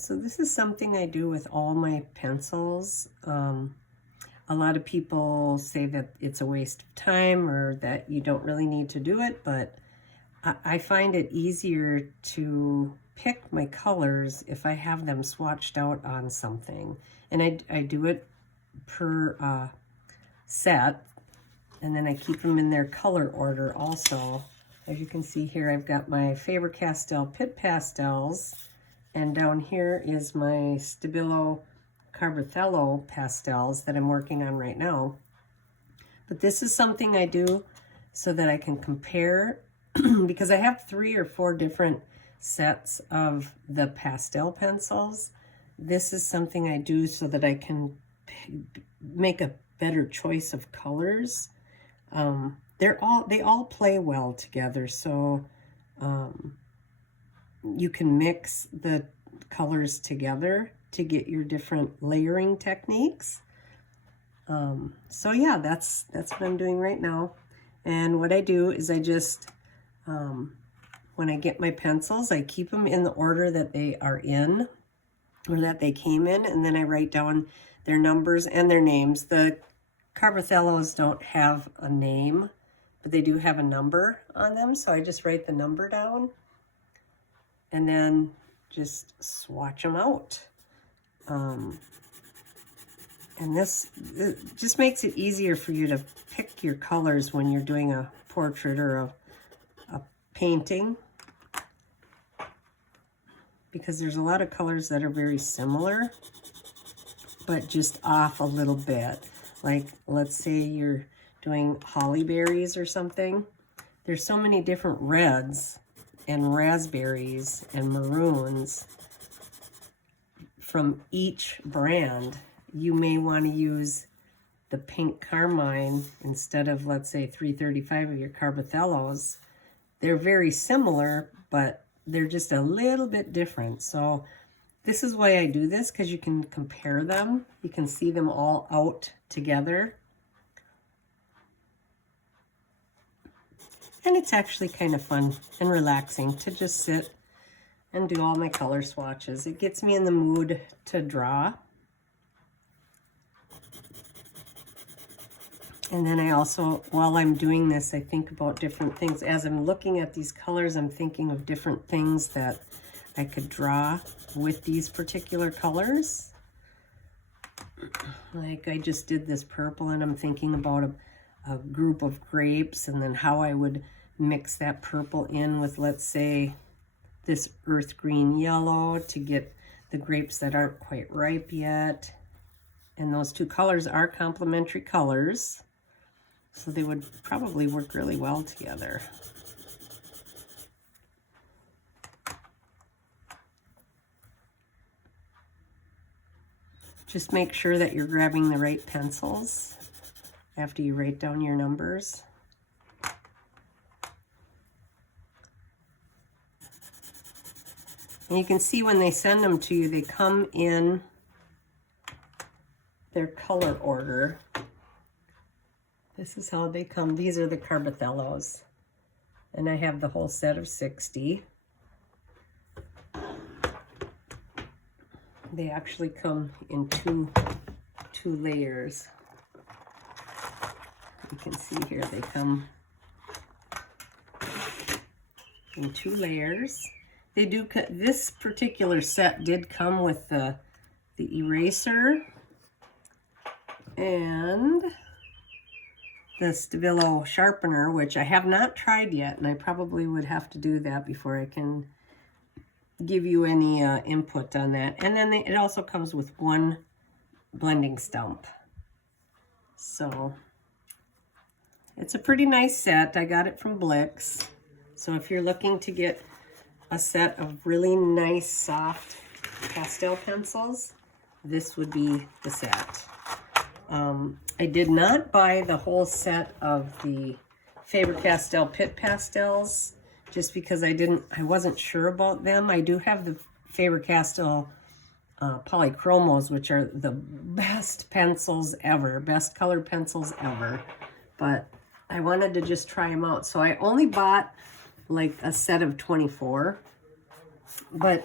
So this is something I do with all my pencils. A lot of people say that it's a waste of time or that you don't really need to do it, but I find it easier to pick my colors if I have them swatched out on something. And I do it per set, and then I keep them in their color order also. As you can see here, I've got my Faber-Castell Pit Pastels, and down here is my Stabilo Carbothello pastels that I'm working on right now. But this is something I do so that I can compare because I have 3 or 4 different sets of the pastel pencils. This is something I do so that I can make a better choice of colors. They all play well together, so you can mix the colors together to get your different layering techniques. So yeah, that's what I'm doing right now. And what I do is I just when I get my pencils, I keep them in the order that they are in, or that they came in, and then I write down their numbers and their names. The Carbothellos don't have a name, but they do have a number on them, so I just write the number down and then just swatch them out. And this just makes it easier for you to pick your colors when you're doing a portrait or a painting, because there's a lot of colors that are very similar but just off a little bit. Like, let's say you're doing holly berries or something. There's so many different reds and raspberries and maroons from each brand. You may want to use the pink carmine instead of, let's say, 335 of your Carbothellos. They're very similar, but they're just a little bit different. So this is why I do this, because you can compare them. You can see them all out together. And it's actually kind of fun and relaxing to just sit and do all my color swatches. It gets me in the mood to draw. And then I also, while I'm doing this, I think about different things. As I'm looking at these colors, I'm thinking of different things that I could draw with these particular colors. Like I just did this purple, and I'm thinking about a group of grapes, and then how I would mix that purple in with, let's say, this earth green yellow to get the grapes that aren't quite ripe yet. And those two colors are complementary colors, so they would probably work really well together. Just make sure that you're grabbing the right pencils after you write down your numbers. And you can see when they send them to you, they come in their color order. This is how they come. These are the Carbothellos. And I have the whole set of 60. They actually come in two layers. You can see here they come in 2 layers. They do. This particular set did come with the eraser and the Stabilo sharpener, which I have not tried yet, and I probably would have to do that before I can give you any input on that. And then it also comes with 1 blending stump. So it's a pretty nice set. I got it from Blix. So if you're looking to get a set of really nice soft pastel pencils, this would be the set. I did not buy the whole set of the Faber-Castell Pit Pastels just because I wasn't sure about them. I do have the Faber-Castell Polychromos, which are the best pencils ever, best colored pencils ever. But I wanted to just try them out. So I only bought like a set of 24. But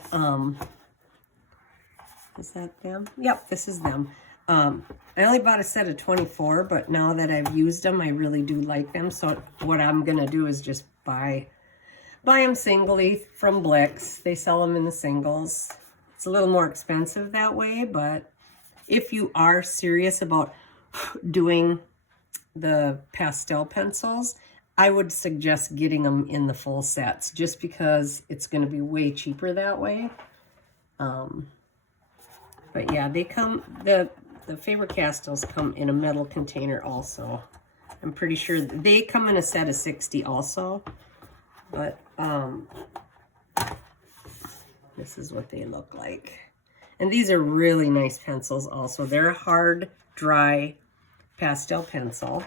Is that them? Yep, this is them. I only bought a set of 24, but now that I've used them, I really do like them. So what I'm going to do is just buy them singly from Blick's. They sell them in the singles. It's a little more expensive that way, but if you are serious about doing the pastel pencils, I would suggest getting them in the full sets just because it's going to be way cheaper that way. But yeah, they come, the Faber-Castells come in a metal container also. I'm pretty sure they come in a set of 60 also. But this is what they look like. And these are really nice pencils also. They're a hard, dry pastel pencil.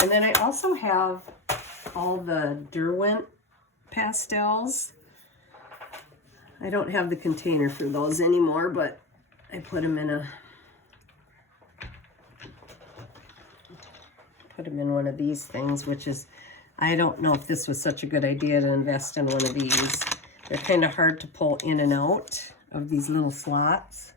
And then I also have all the Derwent pastels. I don't have the container for those anymore, but I put them in one of these things, which is, I don't know if this was such a good idea to invest in one of these. They're kind of hard to pull in and out of these little slots.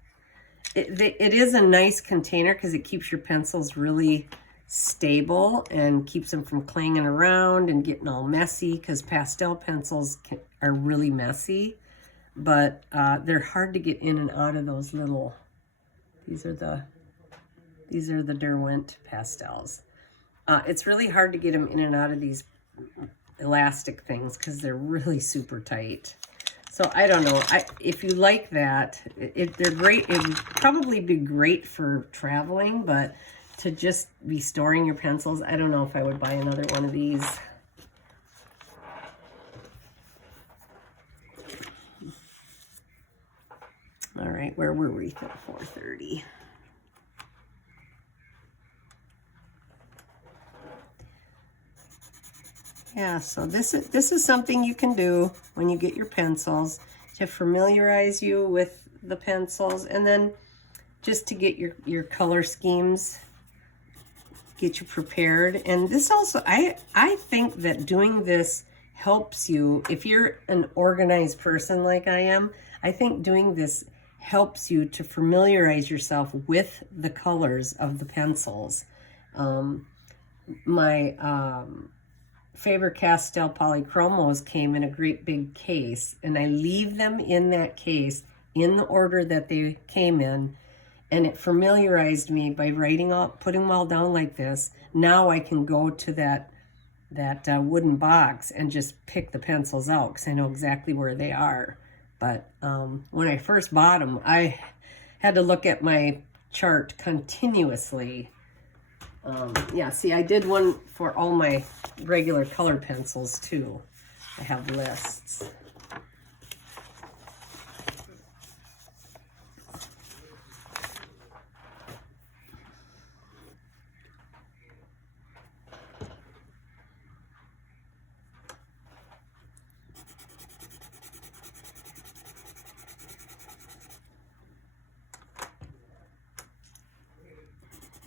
It is a nice container because it keeps your pencils really stable and keeps them from clanging around and getting all messy, because pastel pencils are really messy. But they're hard to get in and out of those little, these are the Derwent pastels. It's really hard to get them in and out of these elastic things because they're really super tight. So I don't know. If you like that, they're great. It would probably be great for traveling, but to just be storing your pencils, I don't know if I would buy another one of these. All right, where were we at 4:30? Yeah, so this is something you can do when you get your pencils to familiarize you with the pencils, and then just to get your color schemes, get you prepared. And this also, I think that doing this helps you. If you're an organized person like I am, I think doing this helps you to familiarize yourself with the colors of the pencils. My Faber-Castell Polychromos came in a great big case, and I leave them in that case in the order that they came in, and it familiarized me by putting them all down like this. Now I can go to that wooden box and just pick the pencils out because I know exactly where they are. But when I first bought them, I had to look at my chart continuously. Yeah, see, I did one for all my regular color pencils too. I have lists.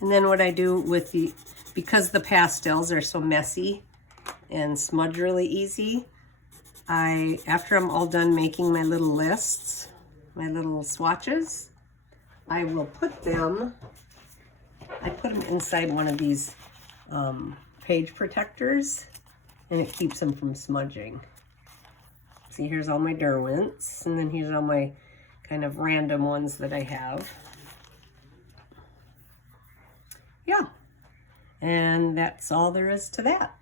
And then what I do with because the pastels are so messy and smudge really easy, after I'm all done making my little lists, my little swatches, I will put them inside one of these page protectors, and it keeps them from smudging. See, here's all my Derwents, and then here's all my kind of random ones that I have. Yeah, and that's all there is to that.